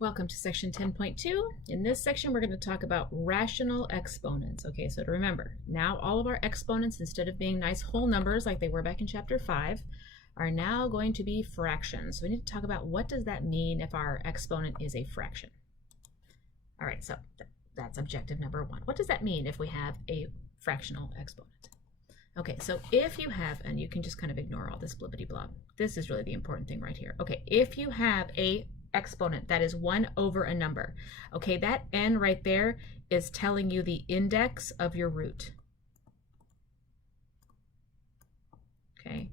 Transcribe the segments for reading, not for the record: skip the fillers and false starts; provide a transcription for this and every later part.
Welcome to section 10.2. In this section, we're going to talk about rational exponents. Okay, so to remember, now all of our exponents, instead of being nice whole numbers like they were back in chapter 5, are now going to be fractions. So we need to talk about what does that mean if our exponent is a fraction. All right, so that's objective number 1. What does that mean if we have a fractional exponent? Okay, so if you have, and you can just kind of ignore all this blibbity blob. This is really the important thing right here. Okay, if you have a exponent that is 1 over a number, okay, that n right there is telling you the index of your root. Okay,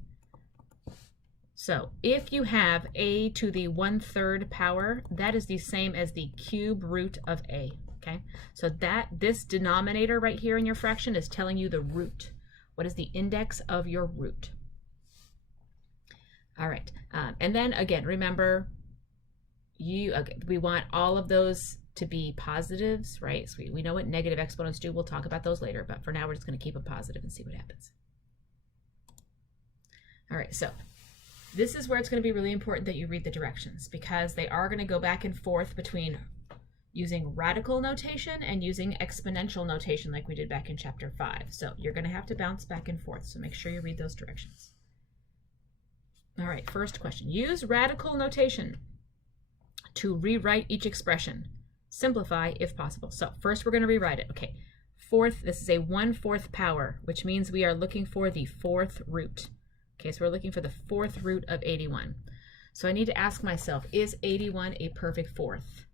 so if you have a to the 1/3 power, that is the same as the cube root of a. Okay, so this denominator right here in your fraction is telling you the root. What is the index of your root? All right, and then again, remember, we want all of those to be positives, right? So we know what negative exponents do. We'll talk about those later, but for now we're just going to keep it positive and see what happens. All right, so this is where it's going to be really important that you read the directions, because they are going to go back and forth between using radical notation and using exponential notation like we did back in chapter 5. So you're going to have to bounce back and forth, so make sure you read those directions. All right, first question. Use radical notation to rewrite each expression. Simplify if possible. So first we're going to rewrite it. Okay, this is a 1/4 power, which means we are looking for the 4th root. Okay, so we're looking for the 4th root of 81. So I need to ask myself, is 81 a perfect 4th?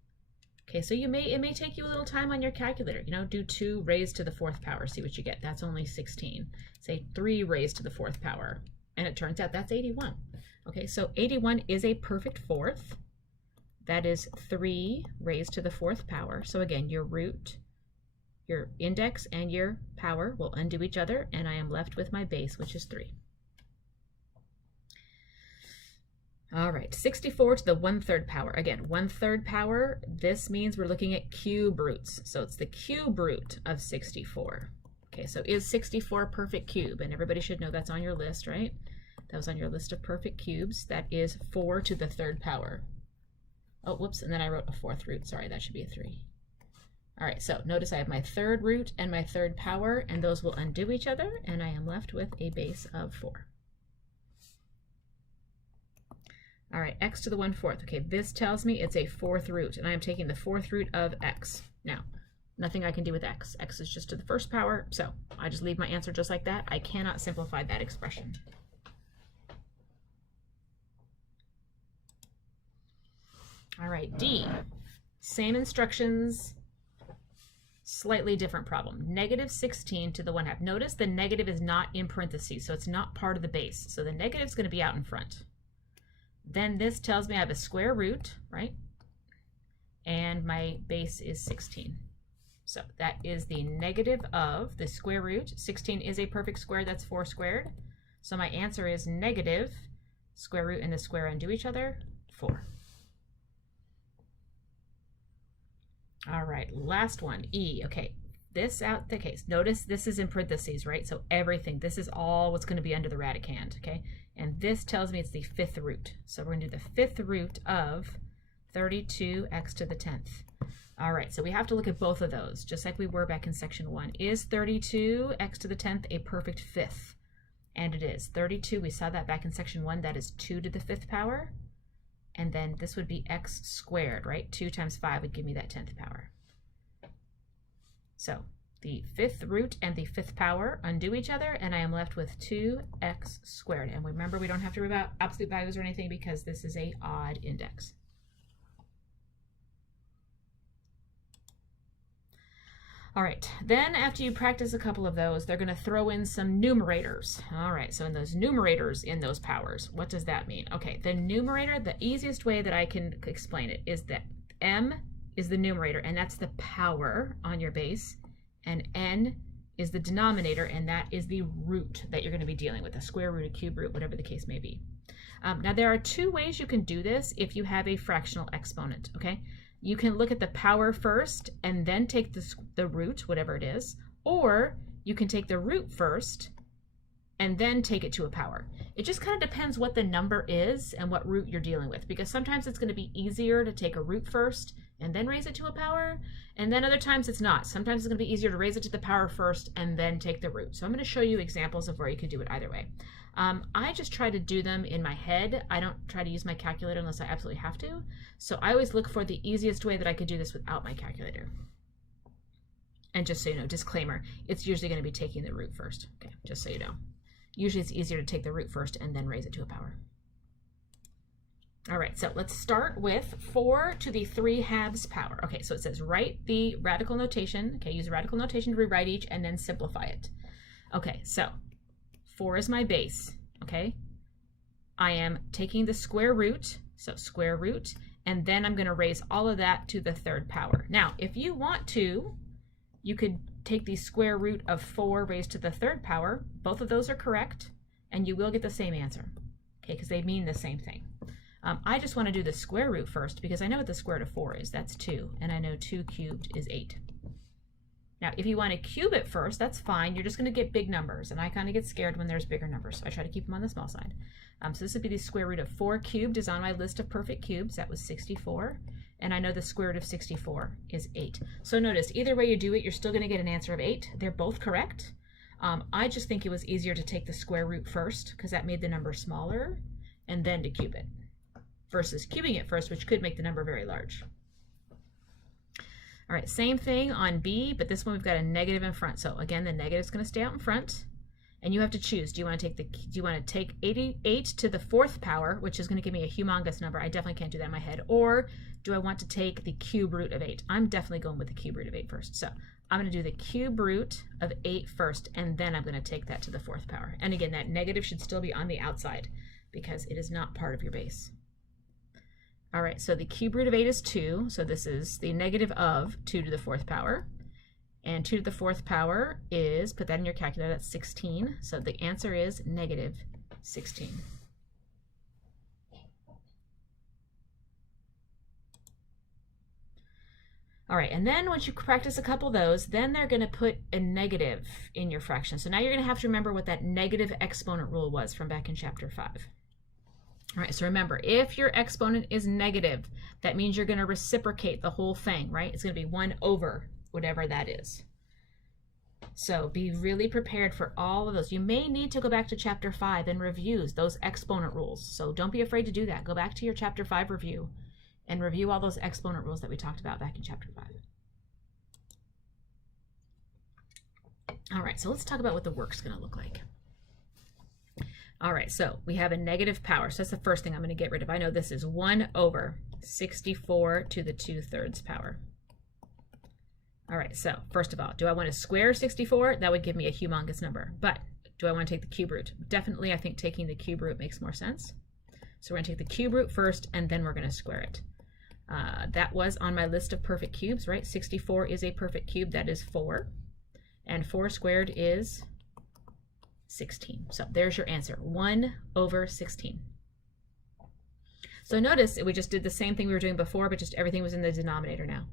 Okay, so it may take you a little time on your calculator. Do 2 raised to the 4th power, see what you get. That's only 16. Say 3 raised to the 4th power, and it turns out that's 81. Okay, so 81 is a perfect 4th. That is 3 raised to the 4th power. So again, your root, your index, and your power will undo each other, and I am left with my base, which is 3. All right, 64 to the 1/3 power. Again, 1/3 power, this means we're looking at cube roots. So it's the cube root of 64. Okay, so is 64 a perfect cube? And everybody should know that's on your list, right? That was on your list of perfect cubes. That is 4 to the 3rd power. Oh, whoops, and then I wrote a 4th root. Sorry, that should be a 3. All right, so notice I have my 3rd root and my 3rd power, and those will undo each other, and I am left with a base of 4. All right, x to the 1/4. Okay, this tells me it's a 4th root, and I am taking the 4th root of x. Now, nothing I can do with x. X is just to the 1st power, so I just leave my answer just like that. I cannot simplify that expression. All right, D, same instructions, slightly different problem. -16 to the 1/2. Notice the negative is not in parentheses, so it's not part of the base. So the negative is going to be out in front. Then this tells me I have a square root, right? And my base is 16. So that is the negative of the square root. 16 is a perfect square, that's 4 squared. So my answer is negative, square root and the square undo each other, 4. All right, last one, E. Okay, this out the case. Notice this is in parentheses, right? So everything, this is all what's going to be under the radicand, okay? And this tells me it's the 5th root. So we're going to do the 5th root of 32x to the 10th. All right, so we have to look at both of those, just like we were back in section 1. Is 32x to the 10th a perfect 5th? And it is. 32, we saw that back in section 1, that is 2 to the 5th power. And then this would be x squared, right? 2 times 5 would give me that 10th power. So the 5th root and the 5th power undo each other, and I am left with 2x squared. And remember, we don't have to worry about absolute values or anything because this is an odd index. All right, then after you practice a couple of those, they're going to throw in some numerators. All right, so in those numerators in those powers, what does that mean? Okay, the numerator, the easiest way that I can explain it is that m is the numerator, and that's the power on your base, and n is the denominator, and that is the root that you're going to be dealing with, a square root, a cube root, whatever the case may be. Now, there are 2 ways you can do this if you have a fractional exponent, okay? You can look at the power first and then take the root, whatever it is, or you can take the root first and then take it to a power. It just kind of depends what the number is and what root you're dealing with, because sometimes it's going to be easier to take a root first and then raise it to a power, and then other times it's not. Sometimes it's going to be easier to raise it to the power first and then take the root. So I'm going to show you examples of where you could do it either way. I just try to do them in my head. I don't try to use my calculator unless I absolutely have to. So I always look for the easiest way that I could do this without my calculator. And just so you know, disclaimer, it's usually going to be taking the root first. Okay, just so you know. Usually it's easier to take the root first and then raise it to a power. All right, so let's start with 4 to the 3/2 power. Okay, so it says write the radical notation. Okay, use radical notation to rewrite each and then simplify it. Okay, so 4 is my base, okay? I am taking the square root, so square root, and then I'm gonna raise all of that to the 3rd power. Now, if you want to, you could take the square root of 4 raised to the 3rd power. Both of those are correct, and you will get the same answer, okay, because they mean the same thing. I just want to do the square root first because I know what the square root of 4 is. That's 2, and I know 2 cubed is 8. Now, if you want to cube it first, that's fine. You're just going to get big numbers, and I kind of get scared when there's bigger numbers, so I try to keep them on the small side. So this would be the square root of 4 cubed is on my list of perfect cubes. That was 64, and I know the square root of 64 is 8. So notice, either way you do it, you're still going to get an answer of 8. They're both correct. I just think it was easier to take the square root first because that made the number smaller, and then to cube it, versus cubing it first, which could make the number very large. All right, same thing on B, but this one we've got a negative in front. So again, the negative is going to stay out in front, and you have to choose. Do you want to take 88 to the 4th power, which is going to give me a humongous number? I definitely can't do that in my head. Or do I want to take the cube root of 8? I'm definitely going with the cube root of 8 first. So I'm going to do the cube root of 8 first, and then I'm going to take that to the 4th power. And again, that negative should still be on the outside because it is not part of your base. All right, so the cube root of 8 is 2, so this is the negative of 2 to the 4th power. And 2 to the 4th power is, put that in your calculator, that's 16. So the answer is negative 16. All right, and then once you practice a couple of those, then they're going to put a negative in your fraction. So now you're going to have to remember what that negative exponent rule was from back in chapter 5. All right, so remember, if your exponent is negative, that means you're going to reciprocate the whole thing, right? It's going to be 1 over whatever that is. So be really prepared for all of those. You may need to go back to chapter 5 and review those exponent rules. So don't be afraid to do that. Go back to your chapter 5 review and review all those exponent rules that we talked about back in chapter 5. All right, so let's talk about what the work's going to look like. All right, so we have a negative power. So that's the first thing I'm going to get rid of. I know this is 1 over 64 to the 2/3 power. All right, so first of all, do I want to square 64? That would give me a humongous number. But do I want to take the cube root? Definitely, I think taking the cube root makes more sense. So we're going to take the cube root first, and then we're going to square it. That was on my list of perfect cubes, right? 64 is a perfect cube. That is 4. And 4 squared is 16. So there's your answer, 1 over 16. So notice we just did the same thing we were doing before, but just everything was in the denominator now.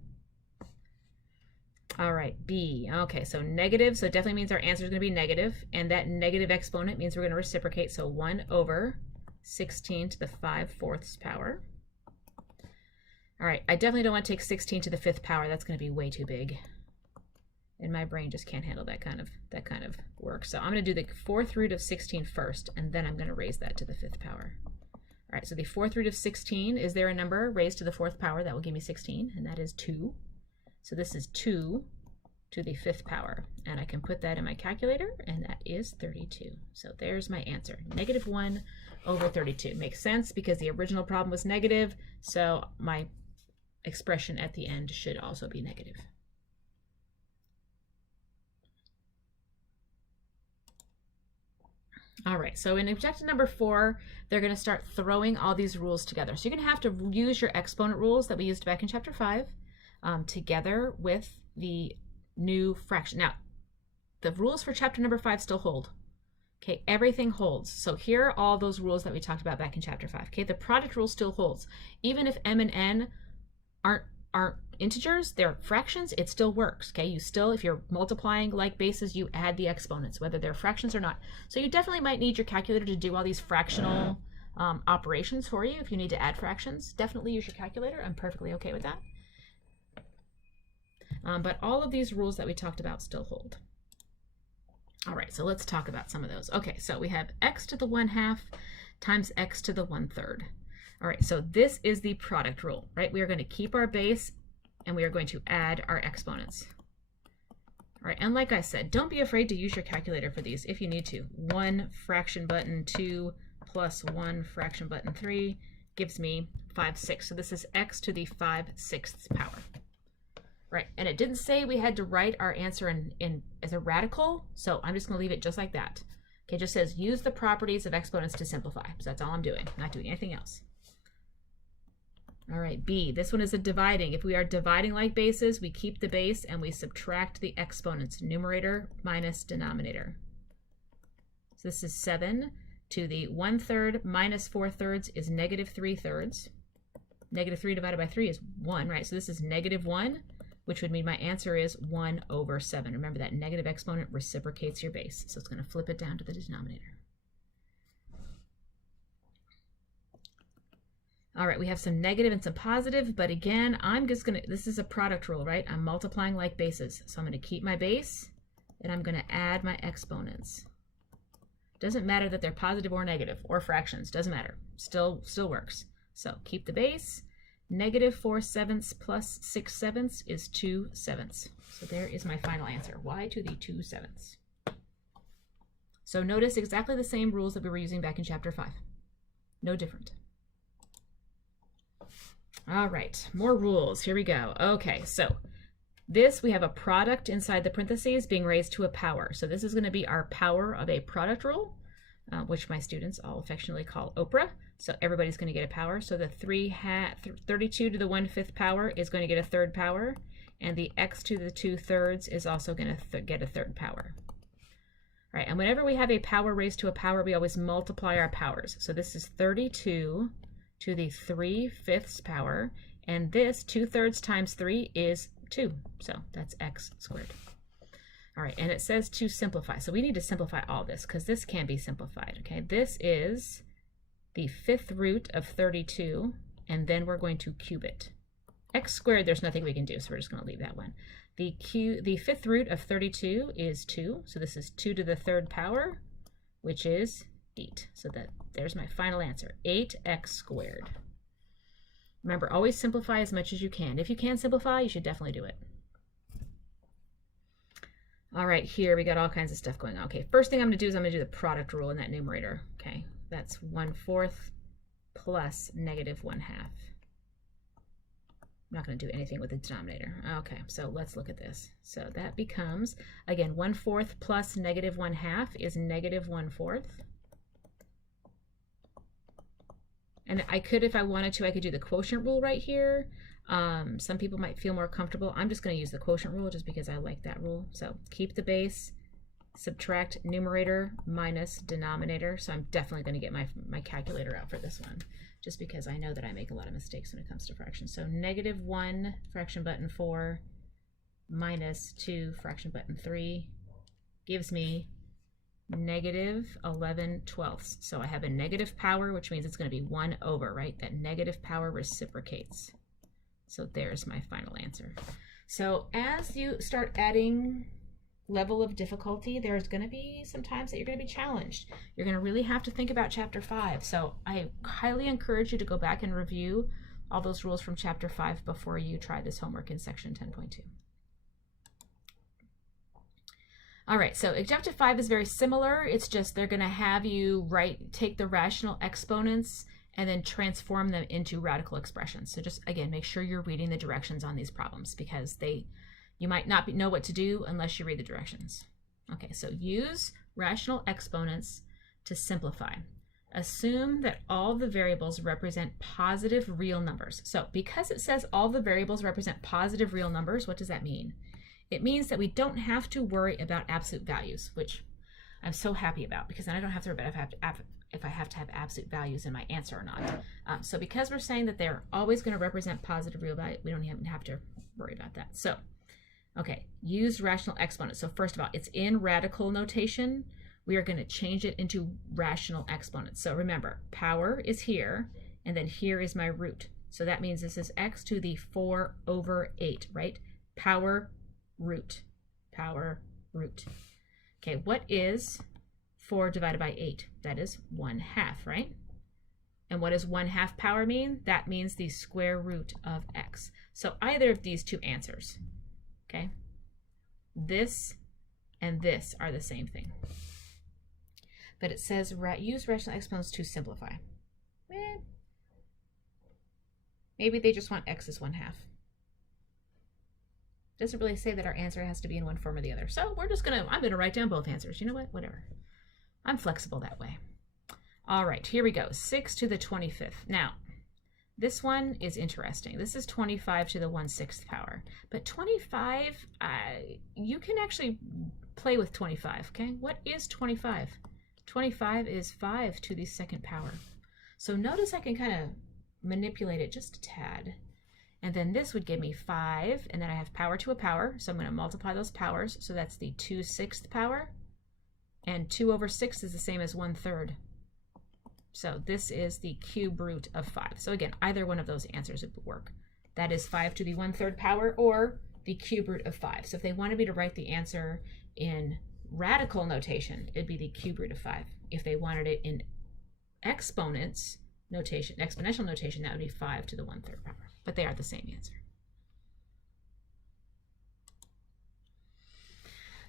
All right, B. Okay, so negative, so it definitely means our answer is going to be negative, and that negative exponent means we're going to reciprocate, so 1 over 16 to the 5/4 power. All right, I definitely don't want to take 16 to the 5th power. That's going to be way too big. And my brain just can't handle that kind of work. So I'm going to do the 4th root of 16 first, and then I'm going to raise that to the 5th power. All right, so the 4th root of 16, is there a number raised to the 4th power that will give me 16? And that is 2. So this is 2 to the 5th power. And I can put that in my calculator, and that is 32. So there's my answer, negative 1 over 32. Makes sense because the original problem was negative, so my expression at the end should also be negative. All right, so in objective number 4, they're going to start throwing all these rules together. So you're going to have to use your exponent rules that we used back in chapter 5 together with the new fraction. Now, the rules for chapter number 5 still hold. Okay, everything holds. So here are all those rules that we talked about back in chapter 5. Okay, the product rule still holds. Even if m and n aren't integers, they're fractions, it still works, okay? You still, if you're multiplying like bases, you add the exponents, whether they're fractions or not. So you definitely might need your calculator to do all these fractional operations for you. If you need to add fractions, definitely use your calculator. I'm perfectly okay with that. But all of these rules that we talked about still hold. All right, so let's talk about some of those. Okay, so we have x to the 1/2 times x to the 1/3. All right, so this is the product rule, right? We are going to keep our base and we are going to add our exponents. All right, and like I said, don't be afraid to use your calculator for these if you need to. 1 fraction button 2 plus 1 fraction button 3 gives me 5/6. So this is x to the 5/6 power. Right, and it didn't say we had to write our answer in as a radical, so I'm just going to leave it just like that. Okay, it just says use the properties of exponents to simplify. So that's all I'm doing, not doing anything else. All right, B, this one is a dividing. If we are dividing like bases, we keep the base and we subtract the exponents, numerator minus denominator. So this is 7 to the 1/3 minus 4/3 is -3/3. -3 divided by 3 is 1, right? So this is -1. Which would mean my answer is 1/7. Remember that negative exponent reciprocates your base, so it's going to flip it down to the denominator. All right, we have some negative and some positive, but again, I'm just going to, this is a product rule, right? I'm multiplying like bases, so I'm going to keep my base, and I'm going to add my exponents. Doesn't matter that they're positive or negative, or fractions, doesn't matter. Still works. So keep the base. -4/7 plus 6/7 is 2/7. So there is my final answer, y to the 2/7. So notice exactly the same rules that we were using back in chapter 5. No different. All right, more rules. Here we go. Okay, so this, we have a product inside the parentheses being raised to a power. So this is going to be our power of a product rule, which my students all affectionately call Oprah. So everybody's going to get a power. So the 32 to the 1/5 power is going to get a third power, and the x to the 2/3 is also going to get a third power. All right, and whenever we have a power raised to a power, we always multiply our powers. So this is 32 to the 3/5 power, and this 2/3 times 3 is 2. So that's x squared. All right, and it says to simplify. So we need to simplify all this because this can be simplified, okay? This is the 5th root of 32, and then we're going to cube it. X squared, there's nothing we can do, so we're just going to leave that one. The 5th root of 32 is 2, so this is 2 to the 3rd power, which is 8. So there's my final answer, 8x squared. Remember, always simplify as much as you can. If you can simplify, you should definitely do it. All right, here we got all kinds of stuff going on. Okay, first thing I'm going to do is I'm going to do the product rule in that numerator. Okay, that's 1/4 plus -1/2. I'm not going to do anything with the denominator. Okay, so let's look at this. So that becomes, again, 1/4 plus -1/2 is -1/4. And I could, if I wanted to, I could do the quotient rule right here. Some people might feel more comfortable. I'm just going to use the quotient rule just because I like that rule. So keep the base, subtract numerator minus denominator. So I'm definitely going to get my calculator out for this one, just because I know that I make a lot of mistakes when it comes to fractions. So -1 fraction button 4 minus 2 fraction button 3 gives me -11/12. So I have a negative power, which means it's going to be 1/, right? That negative power reciprocates. So there's my final answer. So as you start adding level of difficulty, there's going to be some times that you're going to be challenged. You're going to really have to think about chapter 5. So I highly encourage you to go back and review all those rules from chapter 5 before you try this homework in section 10.2. All right, so objective 5 is very similar. It's just they're going to have you take the rational exponents and then transform them into radical expressions. So just, again, make sure you're reading the directions on these problems because you might not know what to do unless you read the directions. Okay, so use rational exponents to simplify. Assume that all the variables represent positive real numbers. So because it says all the variables represent positive real numbers, what does that mean? It means that we don't have to worry about absolute values, which I'm so happy about because then I don't have to worry about if I have to have absolute values in my answer or not. So because we're saying that they're always going to represent positive real value, we don't even have to worry about that. So, okay, use rational exponents. So first of all, it's in radical notation. We are going to change it into rational exponents. So remember, power is here, and then here is my root. So that means this is x to the 4/8, right? Power root, power root. Okay, what is 4 divided by 8? That is 1/2, right? And what does 1/2 power mean? That means the square root of x. So either of these two answers, okay? This and this are the same thing. But it says use rational exponents to simplify. Maybe they just want x is 1/2. Doesn't really say that our answer has to be in one form or the other. So I'm gonna write down both answers. You know what? Whatever. I'm flexible that way. All right, here we go. 6 to the 25th. Now, this one is interesting. This is 25 to the 1/6 power. But 25, you can actually play with 25, okay? What is 25? 25 is 5 to the 2nd power. So notice I can kind of manipulate it just a tad. And then this would give me 5, and then I have power to a power, so I'm going to multiply those powers. So that's the 2/6 power, and 2/6 is the same as 1/3. So this is the cube root of 5. So again, either one of those answers would work. That is 5 to the 1/3 power, or the cube root of 5. So if they wanted me to write the answer in radical notation, it'd be the cube root of 5. If they wanted it in exponents notation, exponential notation, that would be 5 to the 1/3 power. But they are the same answer.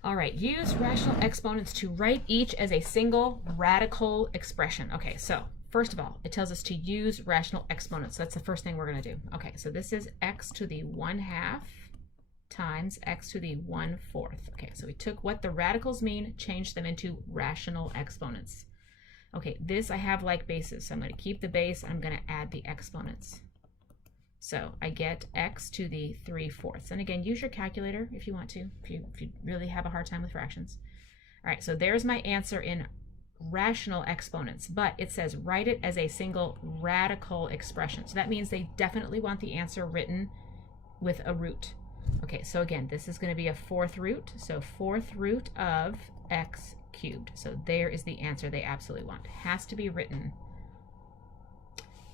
All right, use rational exponents to write each as a single radical expression. Okay, so first of all, it tells us to use rational exponents. So that's the first thing we're going to do. Okay, so this is x to the 1/2 times x to the 1/4. Okay, so we took what the radicals mean, changed them into rational exponents. Okay, this I have like bases, so I'm going to keep the base, I'm going to add the exponents. So I get x to the 3/4. And again, use your calculator if you want to, if you really have a hard time with fractions. All right, so there's my answer in rational exponents, but it says write it as a single radical expression. So that means they definitely want the answer written with a root. Okay, so again, this is going to be a 4th root, so 4th root of x cubed. So there is the answer they absolutely want. It has to be written.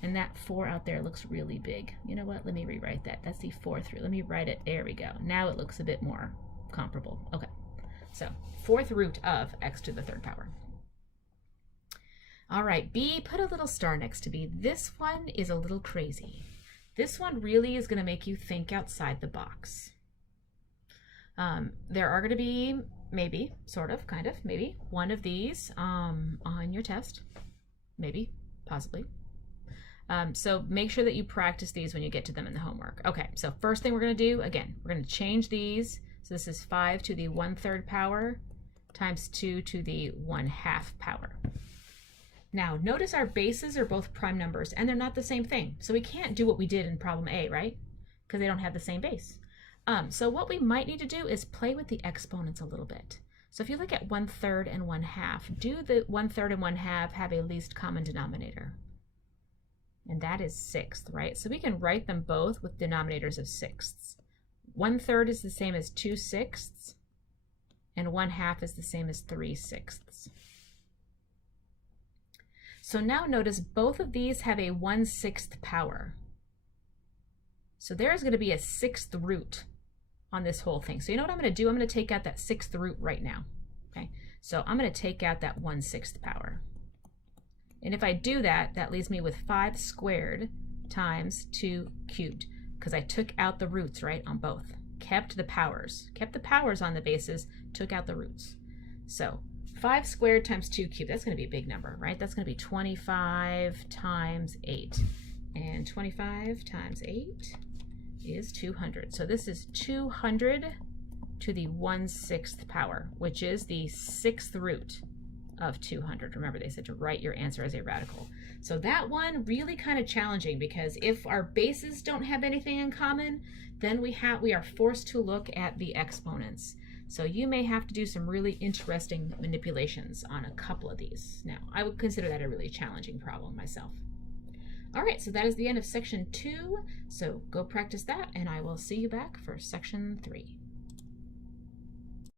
And that 4 out there looks really big. You know what? Let me rewrite that. That's the 4th root. Let me write it. There we go. Now it looks a bit more comparable. Okay. So 4th root of x to the 3rd power. All right. B, put a little star next to B. This one is a little crazy. This one really is going to make you think outside the box. There are going to be maybe, sort of, kind of, maybe one of these on your test. Maybe, possibly. So make sure that you practice these when you get to them in the homework. Okay, so first thing we're going to do, again, we're going to change these. So this is 5 to the 1/3 power times 2 to the 1/2 power. Now, notice our bases are both prime numbers, and they're not the same thing. So we can't do what we did in problem A, right? Because they don't have the same base. So what we might need to do is play with the exponents a little bit. So if you look at 1/3 and 1/2, do the 1/3 and 1/2 have a least common denominator? And that is 6th, right? So we can write them both with denominators of 6ths. 1/3 is the same as 2/6, and 1/2 is the same as 3/6. So now notice both of these have a 1/6 power. So there is going to be a 6th root on this whole thing. So you know what I'm going to do? I'm going to take out that 6th root right now. Okay, so I'm going to take out that 1/6 power. And if I do that, that leaves me with 5 squared times 2 cubed, because I took out the roots, right, on both. Kept the powers on the bases, took out the roots. So 5 squared times 2 cubed, that's going to be a big number, right? That's going to be 25 times 8. And 25 times 8 is 200. So this is 200 to the 1/6 power, which is the 6th root of 200. Remember, they said to write your answer as a radical. So that one really kind of challenging, because if our bases don't have anything in common, then we are forced to look at the exponents. So you may have to do some really interesting manipulations on a couple of these. Now, I would consider that a really challenging problem myself. All right, so that is the end of section 2. So go practice that, and I will see you back for section 3.